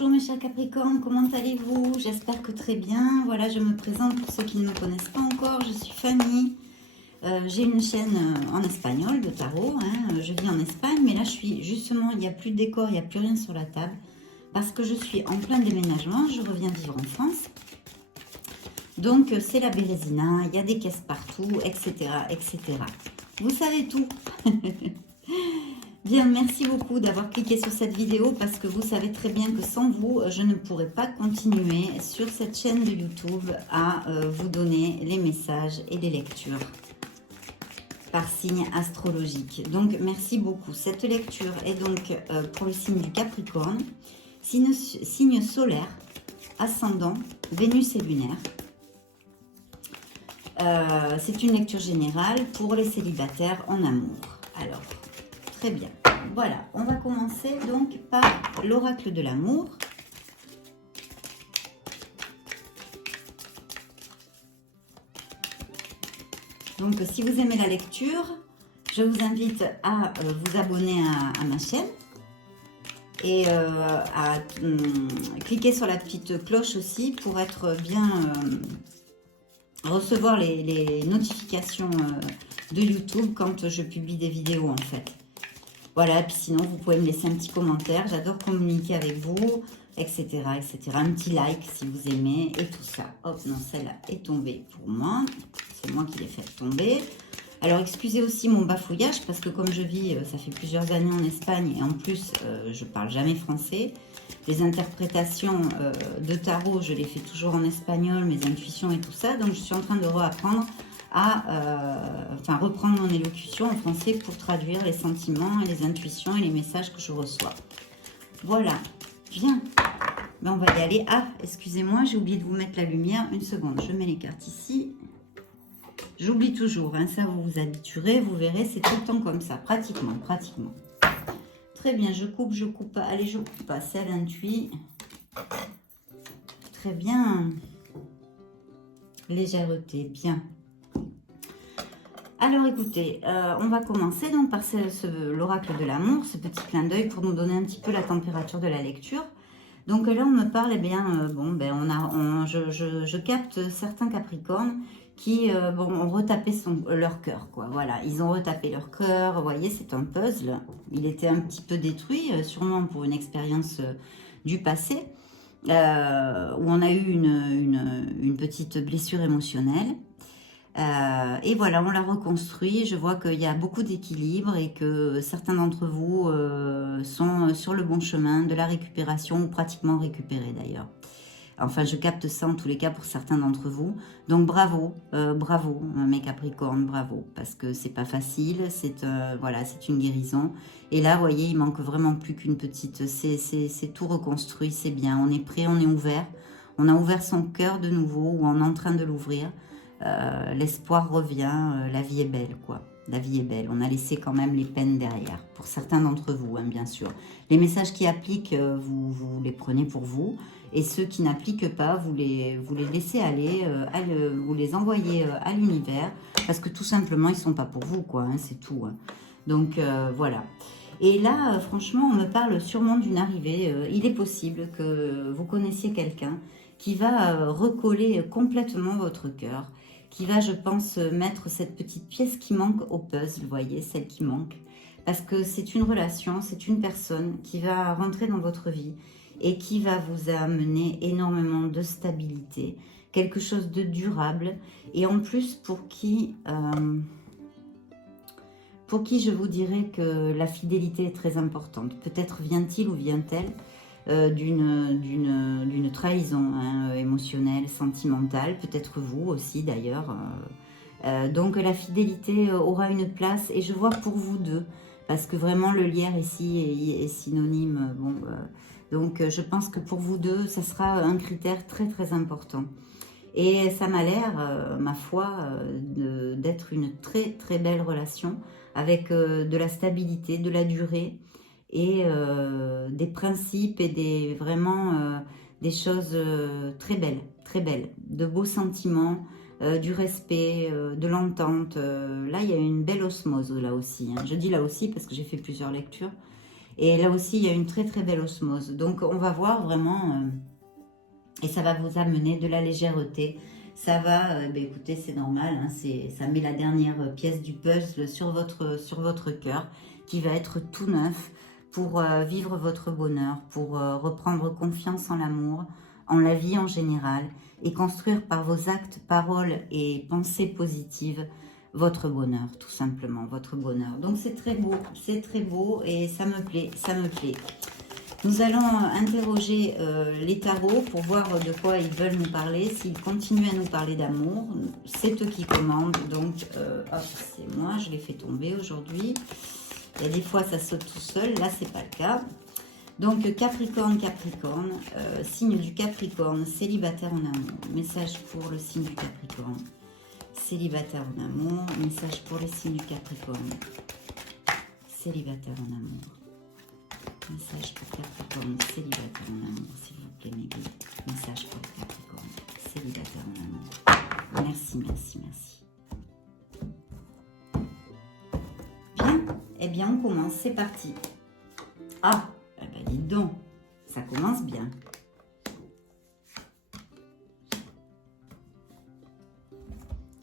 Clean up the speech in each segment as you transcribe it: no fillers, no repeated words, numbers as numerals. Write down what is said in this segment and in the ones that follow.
Bonjour mes chers Capricornes, comment allez-vous? J'espère que très bien. Voilà, je me présente pour ceux qui ne me connaissent pas encore. Je suis Fanny. J'ai une chaîne en espagnol de tarot. Je vis en Espagne, mais là je suis justement, il n'y a plus de décor, il n'y a plus rien sur la table. Parce que je suis en plein déménagement, je reviens vivre en France. Donc c'est la bérésina, il y a des caisses partout, etc. etc. Vous savez tout. Bien, merci beaucoup d'avoir cliqué sur cette vidéo parce que vous savez très bien que sans vous, je ne pourrais pas continuer sur cette chaîne de YouTube à vous donner les messages et les lectures par signe astrologique. Donc, merci beaucoup. Cette lecture est donc pour le signe du Capricorne, signe solaire, ascendant, Vénus et lunaire. C'est une lecture générale pour les célibataires en amour. Alors, très bien. Voilà, on va commencer donc par l'oracle de l'amour. Donc, si vous aimez la lecture, je vous invite à vous abonner à ma chaîne et à cliquer sur la petite cloche aussi pour être bien recevoir les notifications de YouTube quand je publie des vidéos en fait. Voilà, puis sinon, vous pouvez me laisser un petit commentaire. J'adore communiquer avec vous, etc., etc. Un petit like si vous aimez et tout ça. Hop, non, celle-là est tombée pour moi. C'est moi qui l'ai fait tomber. Alors, excusez aussi mon bafouillage parce que comme je vis, ça fait plusieurs années en Espagne et en plus, je parle jamais français. Les interprétations de tarot, je les fais toujours en espagnol, mes intuitions et tout ça. Donc, je suis en train de réapprendre à reprendre mon élocution en français pour traduire les sentiments et les intuitions et les messages que je reçois. Voilà, bien. Ben, on va y aller. Ah, excusez-moi, j'ai oublié de vous mettre la lumière. Une seconde, je mets les cartes ici. J'oublie toujours, hein, ça vous vous habituerez, vous verrez, c'est tout le temps comme ça, pratiquement. Très bien, je coupe. Allez, je coupe pas, celle intuit. Très bien. Légèreté, bien. Alors écoutez, on va commencer donc par l'oracle de l'amour, ce petit clin d'œil pour nous donner un petit peu la température de la lecture. Donc là on me parle, eh bien, je capte certains Capricornes qui ont retapé leur cœur, quoi. Voilà, ils ont retapé leur cœur, vous voyez, c'est un puzzle. Il était un petit peu détruit, sûrement pour une expérience du passé, où on a eu une petite blessure émotionnelle. Et voilà, on l'a reconstruit. Je vois qu'il y a beaucoup d'équilibre et que certains d'entre vous sont sur le bon chemin de la récupération ou pratiquement récupérés d'ailleurs. Enfin, je capte ça en tous les cas pour certains d'entre vous. Donc bravo, bravo mes Capricornes, bravo, parce que c'est pas facile, voilà, c'est une guérison. Et là, vous voyez, il manque vraiment plus qu'une petite, c'est tout reconstruit, c'est bien. On est prêt, on est ouvert. On a ouvert son cœur de nouveau ou on est en train de l'ouvrir. L'espoir revient, la vie est belle, quoi. La vie est belle. On a laissé quand même les peines derrière, pour certains d'entre vous, hein, bien sûr. Les messages qui appliquent, vous les prenez pour vous. Et ceux qui n'appliquent pas, vous les laissez aller, vous les envoyez à l'univers, parce que tout simplement, ils ne sont pas pour vous, quoi, hein, c'est tout. Hein. Donc, voilà. Et là, franchement, on me parle sûrement d'une arrivée. Il est possible que vous connaissiez quelqu'un qui va recoller complètement votre cœur, qui va, je pense, mettre cette petite pièce qui manque au puzzle, vous voyez, celle qui manque. Parce que c'est une relation, c'est une personne qui va rentrer dans votre vie et qui va vous amener énormément de stabilité, quelque chose de durable. Et en plus, pour qui je vous dirais que la fidélité est très importante. Peut-être vient-il ou vient-elle d'une trahison émotionnelle, sentimentale, peut-être vous aussi d'ailleurs. Donc la fidélité aura une place et je vois pour vous deux, parce que vraiment le lierre ici est synonyme. Donc je pense que pour vous deux, ça sera un critère très très important. Et ça m'a l'air, ma foi, d'être une très très belle relation avec de la stabilité, de la durée et des principes et vraiment des choses très belles, de beaux sentiments, du respect, de l'entente. Là, il y a une belle osmose là aussi. Hein. Je dis là aussi parce que j'ai fait plusieurs lectures. Et là aussi, il y a une très très belle osmose. Donc, on va voir vraiment, et ça va vous amener de la légèreté. Ça va, ben écoutez, c'est normal, hein, ça met la dernière pièce du puzzle sur votre cœur, qui va être tout neuf pour vivre votre bonheur, pour reprendre confiance en l'amour, en la vie en général, et construire par vos actes, paroles et pensées positives votre bonheur, tout simplement, votre bonheur. Donc c'est très beau et ça me plaît, ça me plaît. Nous allons interroger les tarots pour voir de quoi ils veulent nous parler. S'ils continuent à nous parler d'amour, c'est eux qui commandent. Donc, hop, c'est moi, je l'ai fait tomber aujourd'hui. Il y a des fois, ça saute tout seul. Là, c'est pas le cas. Donc, Capricorne, signe du Capricorne, célibataire en amour. Message pour le signe du Capricorne. Célibataire en amour. Message pour les signes du Capricorne. Célibataire en amour. Message pour Capricorne, célibataire en amour, s'il vous plaît, mes guides. Message pour Capricorne, célibataire en amour. Merci, merci, merci. Bien, eh bien, on commence, c'est parti. Ah, eh ben, dites donc, ça commence bien.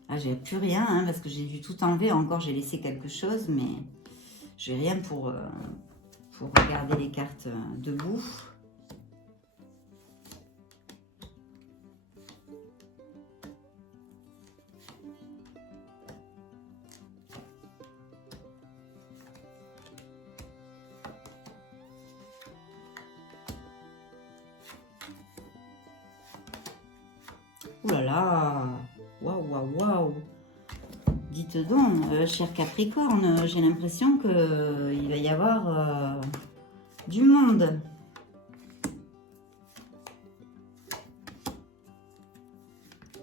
Ah, j'ai plus rien, hein, parce que j'ai dû tout enlever. Encore, j'ai laissé quelque chose, mais j'ai rien pour regarder les cartes debout. Ouh là là, waouh, waouh, waouh. Dites donc, cher Capricorne, j'ai l'impression qu'il va y avoir du monde.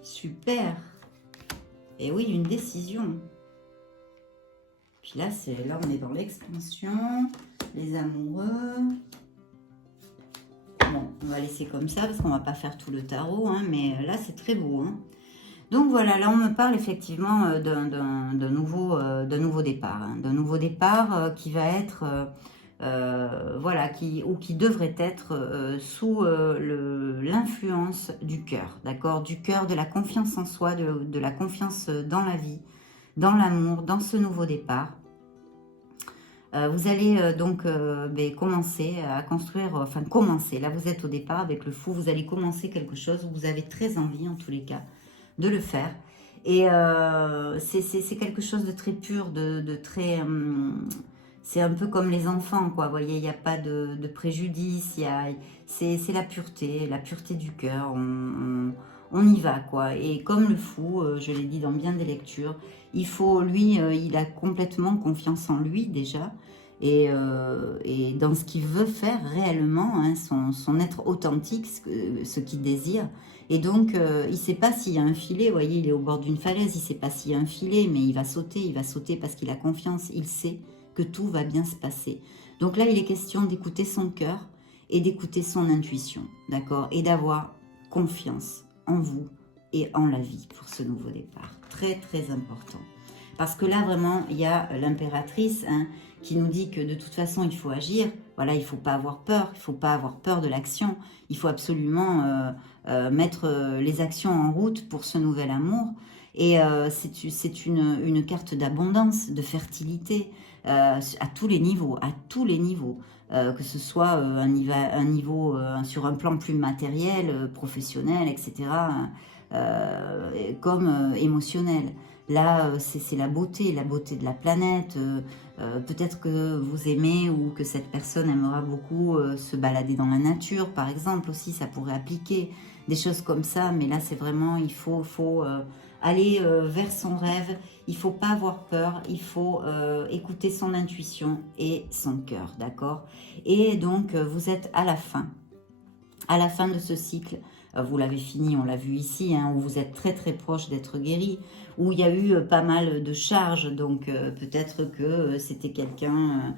Super. Et oui, une décision. Puis là, on est dans l'expansion, les amoureux. Bon, on va laisser comme ça parce qu'on va pas faire tout le tarot, hein, mais là, c'est très beau, hein. Donc voilà, là on me parle effectivement d'un nouveau départ, hein, d'un nouveau départ qui va être, voilà, qui devrait être sous l'influence du cœur, d'accord, du cœur, de la confiance en soi, de la confiance dans la vie, dans l'amour, dans ce nouveau départ. Vous allez donc commencer à construire, enfin commencer, là vous êtes au départ avec le fou, vous allez commencer quelque chose, vous avez très envie en tous les cas de le faire. Et c'est quelque chose de très pur, de très... c'est un peu comme les enfants, quoi. Vous voyez, il n'y a pas de préjudice, c'est la pureté du cœur. On y va, quoi. Et comme le fou, je l'ai dit dans bien des lectures, il faut, lui, il a complètement confiance en lui, déjà. Et dans ce qu'il veut faire réellement, hein, son être authentique, ce qu'il désire. Et donc, il ne sait pas s'il y a un filet, vous voyez, il est au bord d'une falaise, il ne sait pas s'il y a un filet, mais il va sauter parce qu'il a confiance, il sait que tout va bien se passer. Donc là, il est question d'écouter son cœur et d'écouter son intuition, d'accord? Et d'avoir confiance en vous et en la vie pour ce nouveau départ. Très, très important. Parce que là, vraiment, il y a l'impératrice, hein, qui nous dit que de toute façon, il faut agir. Voilà, il ne faut pas avoir peur, il ne faut pas avoir peur de l'action. Il faut absolument mettre les actions en route pour ce nouvel amour. Et c'est une carte d'abondance, de fertilité, à tous les niveaux, que ce soit un niveau sur un plan plus matériel, professionnel, etc., comme émotionnel. Là, c'est la beauté de la planète. Peut-être que vous aimez ou que cette personne aimera beaucoup se balader dans la nature, par exemple, aussi, ça pourrait appliquer des choses comme ça. Mais là, c'est vraiment, il faut aller vers son rêve. Il ne faut pas avoir peur. Il faut écouter son intuition et son cœur, d'accord? Et donc, vous êtes à la fin de ce cycle. Vous l'avez fini, on l'a vu ici, hein, où vous êtes très très proche d'être guéri, où il y a eu pas mal de charges, donc peut-être que c'était quelqu'un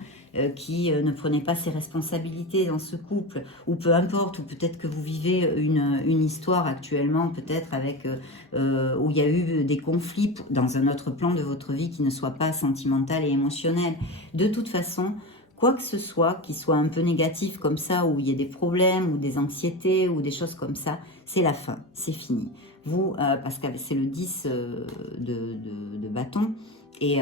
qui ne prenait pas ses responsabilités dans ce couple, ou peu importe, ou peut-être que vous vivez une histoire actuellement, peut-être avec où il y a eu des conflits dans un autre plan de votre vie qui ne soit pas sentimental et émotionnel. De toute façon, quoi que ce soit qui soit un peu négatif comme ça, où il y a des problèmes ou des anxiétés ou des choses comme ça, c'est la fin, c'est fini. Vous, parce que c'est le 10 de bâton, et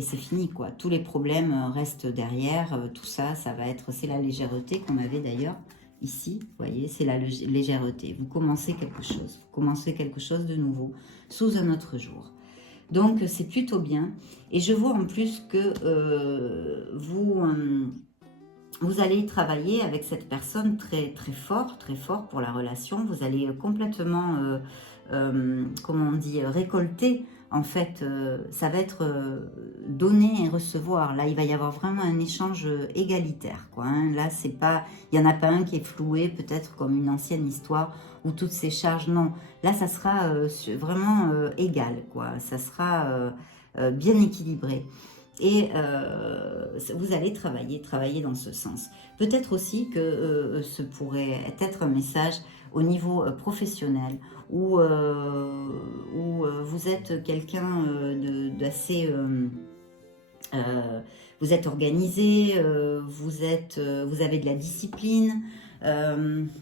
c'est fini, quoi. Tous les problèmes restent derrière, tout ça, ça va être, c'est la légèreté qu'on avait d'ailleurs ici, vous voyez, c'est la légèreté. Vous commencez quelque chose de nouveau, sous un autre jour. Donc, c'est plutôt bien. Et je vois en plus que vous allez travailler avec cette personne très fort pour la relation. Vous allez complètement, comment on dit, récolter. En fait, ça va être donner et recevoir. Là, il va y avoir vraiment un échange égalitaire, quoi, hein. Là, c'est pas, il n'y en a pas un qui est floué, peut-être comme une ancienne histoire où toutes ces charges. Non, là, ça sera vraiment égal, quoi. Ça sera bien équilibré. Et vous allez travailler dans ce sens. Peut-être aussi que ce pourrait être un message au niveau professionnel où vous êtes quelqu'un d'assez... vous êtes organisé, vous avez de la discipline.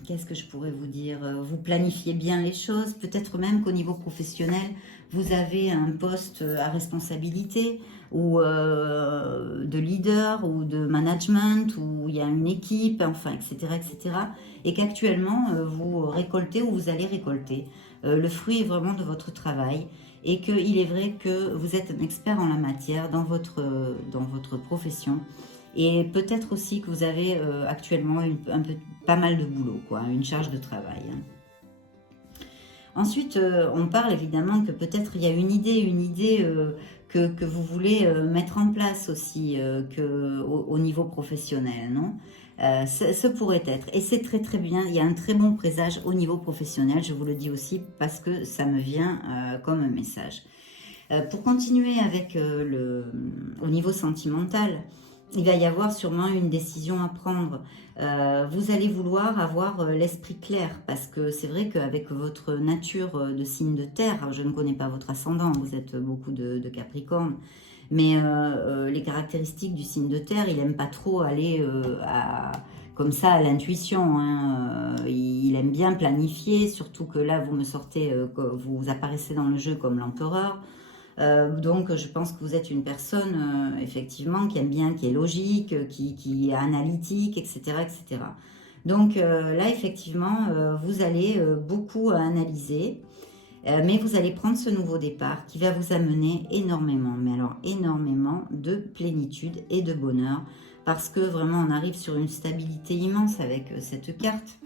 Qu'est-ce que je pourrais vous dire? Vous planifiez bien les choses. Peut-être même qu'au niveau professionnel, vous avez un poste à responsabilité ou de leader ou de management, où il y a une équipe, enfin, etc., etc. Et qu'actuellement, vous récoltez ou vous allez récolter le fruit vraiment de votre travail. Et qu'il est vrai que vous êtes un expert en la matière dans votre profession. Et peut-être aussi que vous avez actuellement pas mal de boulot, quoi, une charge de travail. Ensuite, on parle évidemment que peut-être il y a une idée que vous voulez mettre en place aussi au niveau professionnel, non? Ce pourrait être, et c'est très bien, il y a un très bon présage au niveau professionnel, je vous le dis aussi parce que ça me vient comme un message. Pour continuer avec au niveau sentimental, il va y avoir sûrement une décision à prendre. Vous allez vouloir avoir l'esprit clair, parce que c'est vrai qu'avec votre nature de signe de terre, je ne connais pas votre ascendant, vous êtes beaucoup de Capricorne, mais les caractéristiques du signe de terre, il n'aime pas trop aller comme ça à l'intuition, hein. Il aime bien planifier, surtout que là vous me sortez, vous apparaissez dans le jeu comme l'empereur. Donc je pense que vous êtes une personne effectivement qui aime bien, qui est logique, qui est analytique, etc. etc. Donc là effectivement vous allez beaucoup analyser, mais vous allez prendre ce nouveau départ qui va vous amener énormément, mais alors énormément de plénitude et de bonheur, parce que vraiment on arrive sur une stabilité immense avec cette carte.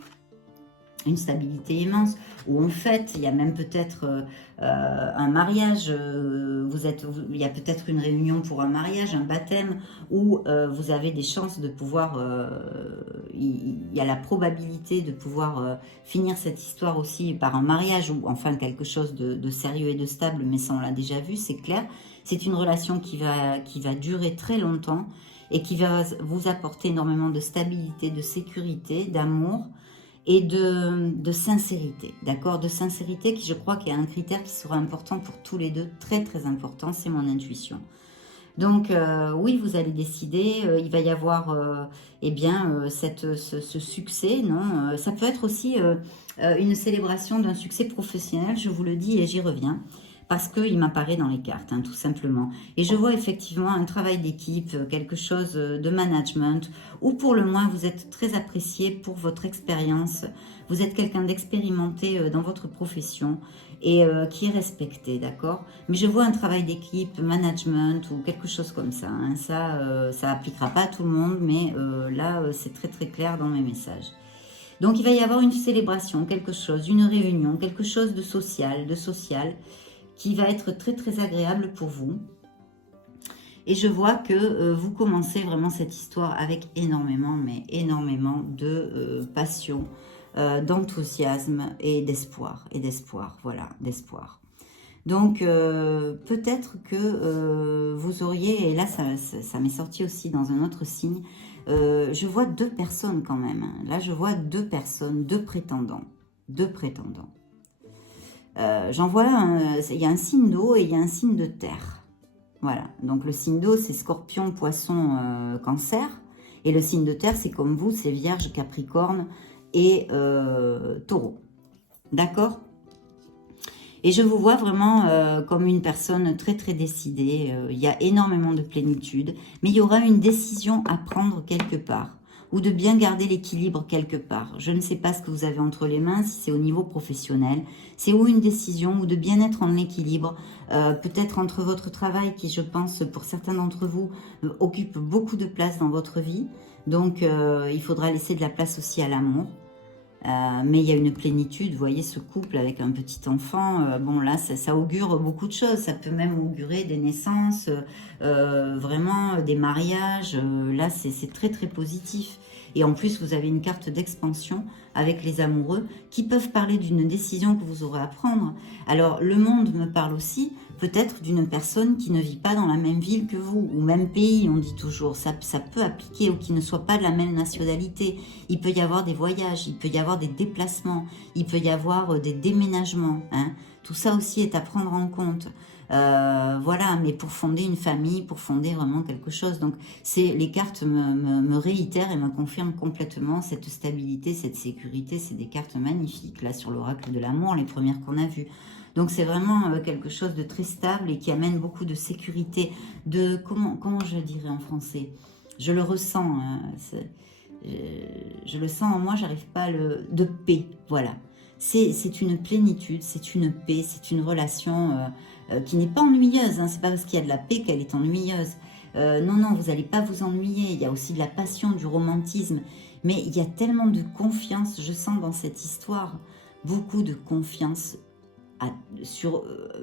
Une stabilité immense, où en fait, il y a même peut-être un mariage, il y a peut-être une réunion pour un mariage, un baptême, où vous avez des chances de pouvoir, il y a la probabilité de pouvoir finir cette histoire aussi par un mariage, ou enfin quelque chose de sérieux et de stable, mais ça on l'a déjà vu, c'est clair. C'est une relation qui va durer très longtemps, et qui va vous apporter énormément de stabilité, de sécurité, d'amour, et de sincérité, d'accord? De sincérité qui, je crois, qu'il y a un critère qui sera important pour tous les deux, très important, c'est mon intuition. Donc, oui, vous allez décider, il va y avoir, eh bien, ce succès, non? Ça peut être aussi une célébration d'un succès professionnel, je vous le dis et j'y reviens, parce qu'il m'apparaît dans les cartes, hein, tout simplement. Et je vois effectivement un travail d'équipe, quelque chose de management, où pour le moins vous êtes très apprécié pour votre expérience. Vous êtes quelqu'un d'expérimenté dans votre profession et qui est respecté, d'accord? Mais je vois un travail d'équipe, management ou quelque chose comme ça, hein. Ça appliquera pas à tout le monde, mais là, c'est très clair dans mes messages. Donc, il va y avoir une célébration, quelque chose, une réunion, quelque chose de social, qui va être très agréable pour vous. Et je vois que vous commencez vraiment cette histoire avec énormément de passion, d'enthousiasme et d'espoir. Voilà, d'espoir. Donc, peut-être que vous auriez, et là, ça m'est sorti aussi dans un autre signe, je vois deux personnes quand même. Là, je vois deux personnes, deux prétendants. J'en vois il y a un signe d'eau et il y a un signe de terre. Voilà, donc le signe d'eau, c'est Scorpion, Poisson, Cancer. Et le signe de terre, c'est comme vous, c'est Vierge, Capricorne et Taureau. D'accord? Et je vous vois vraiment comme une personne très très décidée. Il y a énormément de plénitude, mais il y aura une décision à prendre quelque part, ou de bien garder l'équilibre quelque part. Je ne sais pas ce que vous avez entre les mains, si c'est au niveau professionnel, c'est ou une décision, ou de bien être en équilibre, peut-être entre votre travail, qui je pense pour certains d'entre vous, occupe beaucoup de place dans votre vie. Donc il faudra laisser de la place aussi à l'amour. Mais il y a une plénitude, vous voyez, ce couple avec un petit enfant, bon là, ça augure beaucoup de choses, ça peut même augurer des naissances, vraiment des mariages, là c'est très très positif. Et en plus, vous avez une carte d'expansion avec les amoureux qui peuvent parler d'une décision que vous aurez à prendre. Alors, le monde me parle aussi peut-être d'une personne qui ne vit pas dans la même ville que vous, ou même pays, on dit toujours. Ça peut appliquer, ou qui ne soit pas de la même nationalité. Il peut y avoir des voyages, il peut y avoir des déplacements, il peut y avoir des déménagements. Hein. Tout ça aussi est à prendre en compte. Voilà, mais pour fonder une famille, pour fonder vraiment quelque chose. Donc, les cartes me réitèrent et me confirment complètement cette stabilité, cette sécurité. C'est des cartes magnifiques, là, sur l'oracle de l'amour, les premières qu'on a vues. Donc, c'est vraiment quelque chose de très stable et qui amène beaucoup de sécurité, de, comment je dirais en français? Je le ressens, hein, je le sens en moi, j'arrive pas à de paix, voilà. C'est une plénitude, c'est une paix, c'est une relation qui n'est pas ennuyeuse. Hein. C'est pas parce qu'il y a de la paix qu'elle est ennuyeuse. Non, vous n'allez pas vous ennuyer. Il y a aussi de la passion, du romantisme. Mais il y a tellement de confiance, je sens dans cette histoire, beaucoup de confiance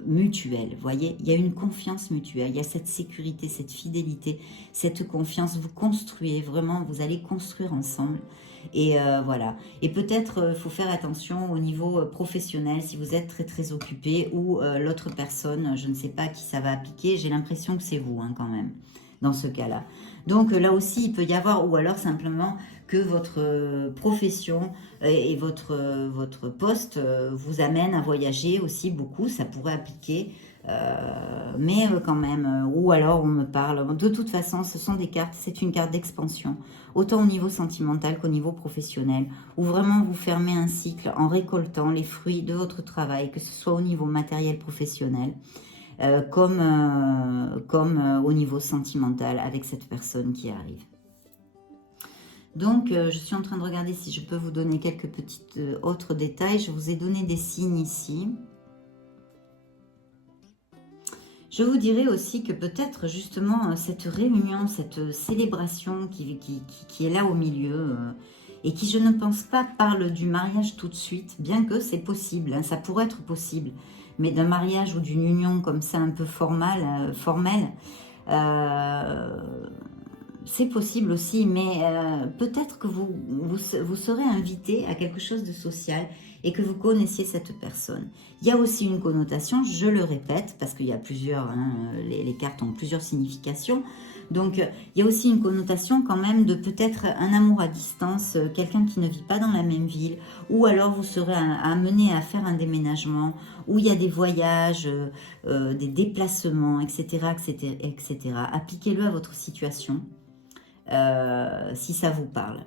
mutuelle. Vous voyez, il y a une confiance mutuelle, il y a cette sécurité, cette fidélité, cette confiance. Vous construisez, vraiment, vous allez construire ensemble. Et voilà. Et peut-être faut faire attention au niveau professionnel, si vous êtes très très occupé, ou l'autre personne, je ne sais pas à qui ça va appliquer, j'ai l'impression que c'est vous hein, quand même, dans ce cas-là. Donc là aussi, il peut y avoir, ou alors simplement que votre profession et votre poste vous amène à voyager aussi beaucoup, ça pourrait appliquer. Mais quand même, ou alors on me parle, de toute façon ce sont des cartes, c'est une carte d'expansion, autant au niveau sentimental qu'au niveau professionnel, où vraiment vous fermez un cycle en récoltant les fruits de votre travail, que ce soit au niveau matériel professionnel, comme au niveau sentimental avec cette personne qui arrive. Donc, je suis en train de regarder si je peux vous donner quelques petits autres détails. Je vous ai donné des signes ici. Je vous dirais aussi que peut-être justement cette réunion, cette célébration qui est là au milieu et qui, je ne pense pas, parle du mariage tout de suite, bien que c'est possible, hein, ça pourrait être possible, mais d'un mariage ou d'une union comme ça un peu formelle, c'est possible aussi, mais peut-être que vous serez invité à quelque chose de social et que vous connaissiez cette personne. Il y a aussi une connotation, je le répète, parce qu'il y a plusieurs, hein, les cartes ont plusieurs significations. Donc, il y a aussi une connotation quand même de peut-être un amour à distance, quelqu'un qui ne vit pas dans la même ville, ou alors vous serez amené à faire un déménagement, où il y a des voyages, des déplacements, etc., etc., etc. Appliquez-le à votre situation. Si ça vous parle.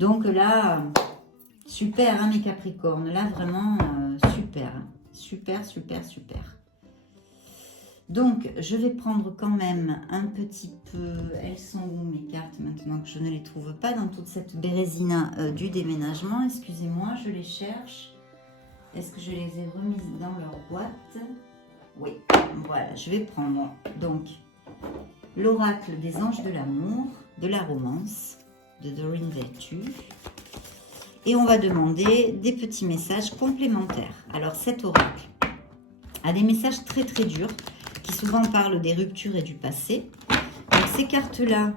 Donc là, super hein, mes Capricornes, là vraiment super, super, super, super. Donc je vais prendre quand même un petit peu, elles sont où mes cartes maintenant que je ne les trouve pas dans toute cette bérésina du déménagement, excusez-moi, je les cherche. Est-ce que je les ai remises dans leur boîte? Oui, voilà, je vais prendre donc l'oracle des anges de l'amour, de la romance, de Doreen Virtue. Et on va demander des petits messages complémentaires. Alors cet oracle a des messages très très durs, qui souvent parlent des ruptures et du passé. Donc ces cartes-là,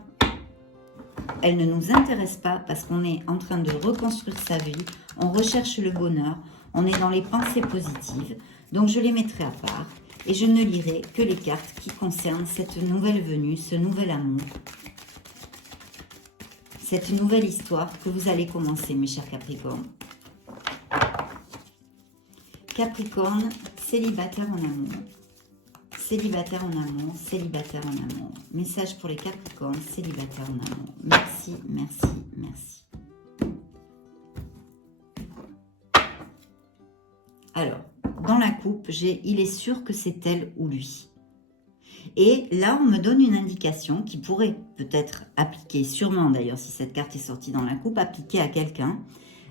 elles ne nous intéressent pas parce qu'on est en train de reconstruire sa vie, on recherche le bonheur, on est dans les pensées positives. Donc je les mettrai à part. Et je ne lirai que les cartes qui concernent cette nouvelle venue, ce nouvel amour, cette nouvelle histoire que vous allez commencer, mes chers Capricornes. Capricorne, célibataire en amour, célibataire en amour, célibataire en amour. Message pour les Capricornes, célibataire en amour. Merci, merci, merci. Alors, dans la coupe, j'ai « il est sûr que c'est elle ou lui ». Et là, on me donne une indication qui pourrait peut-être appliquer, sûrement d'ailleurs, si cette carte est sortie dans la coupe, appliquer à quelqu'un.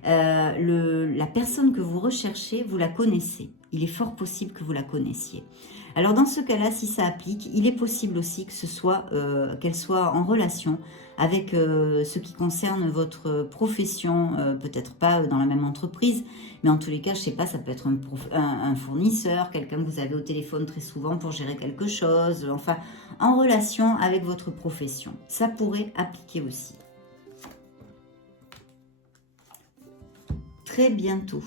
La personne que vous recherchez, vous la connaissez. Il est fort possible que vous la connaissiez. Alors dans ce cas-là, si ça applique, il est possible aussi que ce soit qu'elle soit en relation avec ce qui concerne votre profession, peut-être pas dans la même entreprise, mais en tous les cas, je sais pas, ça peut être un fournisseur, quelqu'un que vous avez au téléphone très souvent pour gérer quelque chose, enfin, en relation avec votre profession. Ça pourrait appliquer aussi. Très bientôt.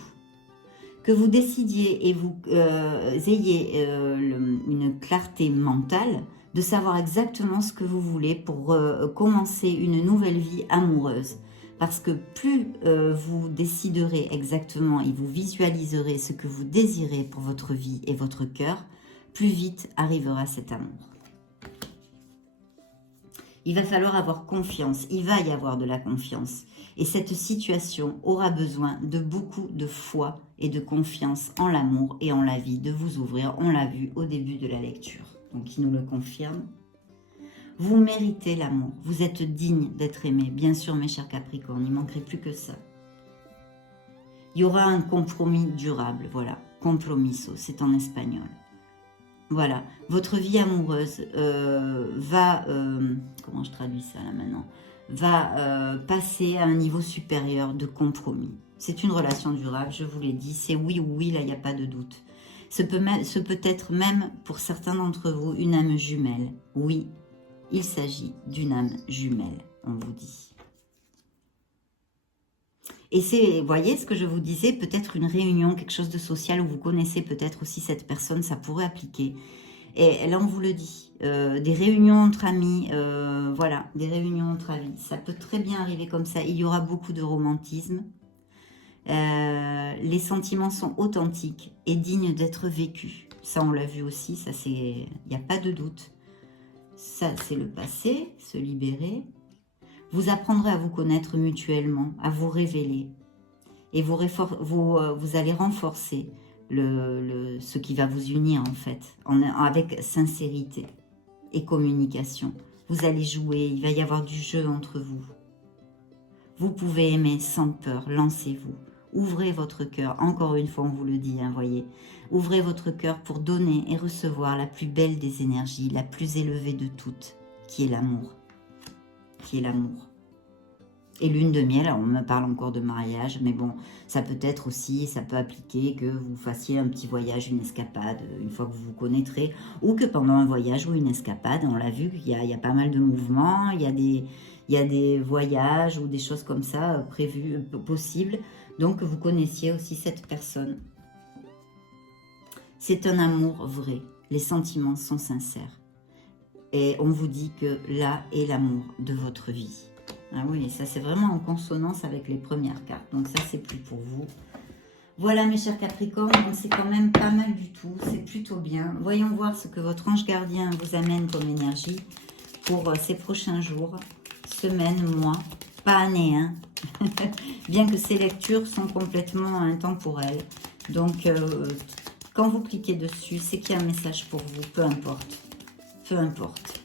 Que vous décidiez et vous ayez une clarté mentale de savoir exactement ce que vous voulez pour commencer une nouvelle vie amoureuse. Parce que plus vous déciderez exactement et vous visualiserez ce que vous désirez pour votre vie et votre cœur, plus vite arrivera cet amour. Il va falloir avoir confiance, il va y avoir de la confiance. Et cette situation aura besoin de beaucoup de foi et de confiance en l'amour et en la vie, de vous ouvrir. On l'a vu au début de la lecture, donc il nous le confirme. Vous méritez l'amour, vous êtes digne d'être aimé. Bien sûr, mes chers Capricornes, il ne manquerait plus que ça. Il y aura un compromis durable, voilà, compromiso, c'est en espagnol. Voilà, votre vie amoureuse va, comment je traduis ça là maintenant, va passer à un niveau supérieur de compromis. C'est une relation durable, je vous l'ai dit, c'est oui ou oui, là il n'y a pas de doute. Ce peut être même pour certains d'entre vous une âme jumelle. Oui, il s'agit d'une âme jumelle, on vous dit. Et c'est, vous voyez ce que je vous disais, peut-être une réunion, quelque chose de social où vous connaissez peut-être aussi cette personne, ça pourrait appliquer. Et là, on vous le dit, des réunions entre amis, voilà, des réunions entre amis, ça peut très bien arriver comme ça. Il y aura beaucoup de romantisme. Les sentiments sont authentiques et dignes d'être vécus. Ça, on l'a vu aussi, ça c'est, il n'y a pas de doute. Ça, c'est le passé, se libérer. Vous apprendrez à vous connaître mutuellement, à vous révéler. Et vous allez renforcer ce qui va vous unir en fait, avec sincérité et communication. Vous allez jouer, il va y avoir du jeu entre vous. Vous pouvez aimer sans peur, lancez-vous. Ouvrez votre cœur, encore une fois on vous le dit, hein, voyez. Ouvrez votre cœur pour donner et recevoir la plus belle des énergies, la plus élevée de toutes, qui est l'amour. Qui est l'amour. Et lune de miel, alors on me parle encore de mariage, mais bon, ça peut être aussi, ça peut appliquer que vous fassiez un petit voyage, une escapade, une fois que vous vous connaîtrez, ou que pendant un voyage ou une escapade, on l'a vu qu'il y a pas mal de mouvements, il y a des voyages ou des choses comme ça prévues, possibles, donc vous connaissiez aussi cette personne. C'est un amour vrai, les sentiments sont sincères. Et on vous dit que là est l'amour de votre vie. Ah oui, ça c'est vraiment en consonance avec les premières cartes. Donc ça c'est plus pour vous. Voilà mes chers Capricornes, donc c'est quand même pas mal du tout. C'est plutôt bien. Voyons voir ce que votre ange gardien vous amène comme énergie pour ces prochains jours, semaines, mois, pas années. Hein. Bien que ces lectures sont complètement intemporelles. Donc quand vous cliquez dessus, c'est qu'il y a un message pour vous, peu importe. Peu importe.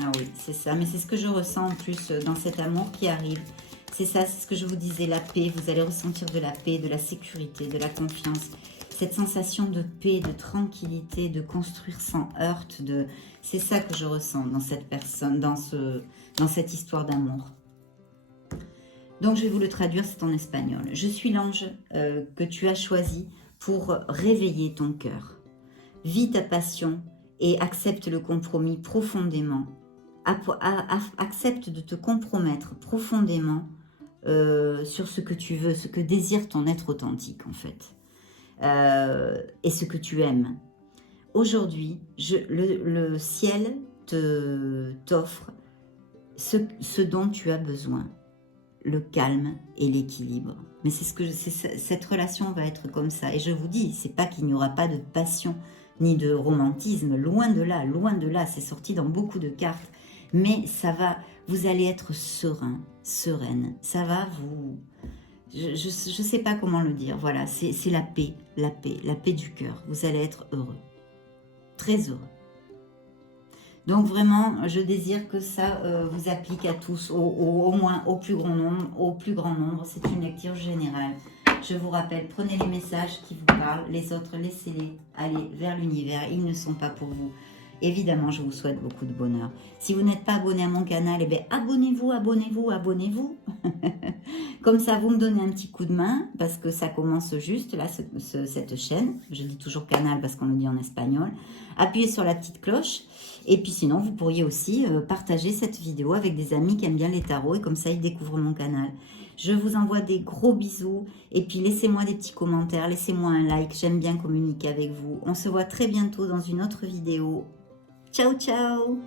Ah oui, c'est ça. Mais c'est ce que je ressens en plus dans cet amour qui arrive. C'est ça, c'est ce que je vous disais, la paix. Vous allez ressentir de la paix, de la sécurité, de la confiance. Cette sensation de paix, de tranquillité, de construire sans heurte. C'est ça que je ressens dans cette personne, dans cette histoire d'amour. Donc, je vais vous le traduire, c'est en espagnol. Je suis l'ange que tu as choisi pour réveiller ton cœur. Vis ta passion et accepte le compromis profondément. Accepte de te compromettre profondément sur ce que tu veux, ce que désire ton être authentique en fait. Et ce que tu aimes. Aujourd'hui, le ciel t'offre ce dont tu as besoin. le calme et l'équilibre. Mais c'est ce que cette relation va être comme ça. Et je vous dis, c'est pas qu'il n'y aura pas de passion ni de romantisme, loin de là, c'est sorti dans beaucoup de cartes. Mais ça va, vous allez être serein, sereine. Ça va vous... Je ne sais pas comment le dire. Voilà, c'est la paix du cœur. Vous allez être heureux, très heureux. Donc vraiment, je désire que ça vous applique à tous, au moins au plus grand nombre. C'est une lecture générale. Je vous rappelle, prenez les messages qui vous parlent, les autres, laissez-les aller vers l'univers. Ils ne sont pas pour vous. Évidemment, je vous souhaite beaucoup de bonheur. Si vous n'êtes pas abonné à mon canal, eh bien, abonnez-vous. Comme ça, vous me donnez un petit coup de main, parce que ça commence juste, là, cette chaîne. Je dis toujours canal parce qu'on le dit en espagnol. Appuyez sur la petite cloche. Et puis sinon, vous pourriez aussi partager cette vidéo avec des amis qui aiment bien les tarots. Et comme ça, ils découvrent mon canal. Je vous envoie des gros bisous. Et puis, laissez-moi des petits commentaires. Laissez-moi un like. J'aime bien communiquer avec vous. On se voit très bientôt dans une autre vidéo. Ciao, ciao!